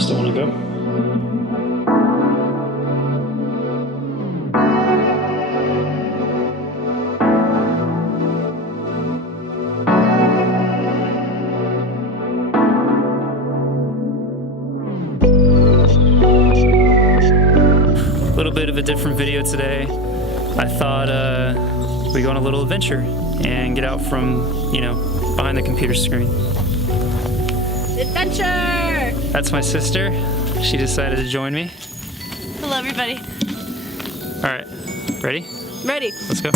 Still want to go? A little bit of a different video today. I thought we'd go on a little adventure and get out from, you know, behind the computer screen. Adventure! That's my sister. She decided to join me. Hello, everybody. All right, ready? Ready. Let's go.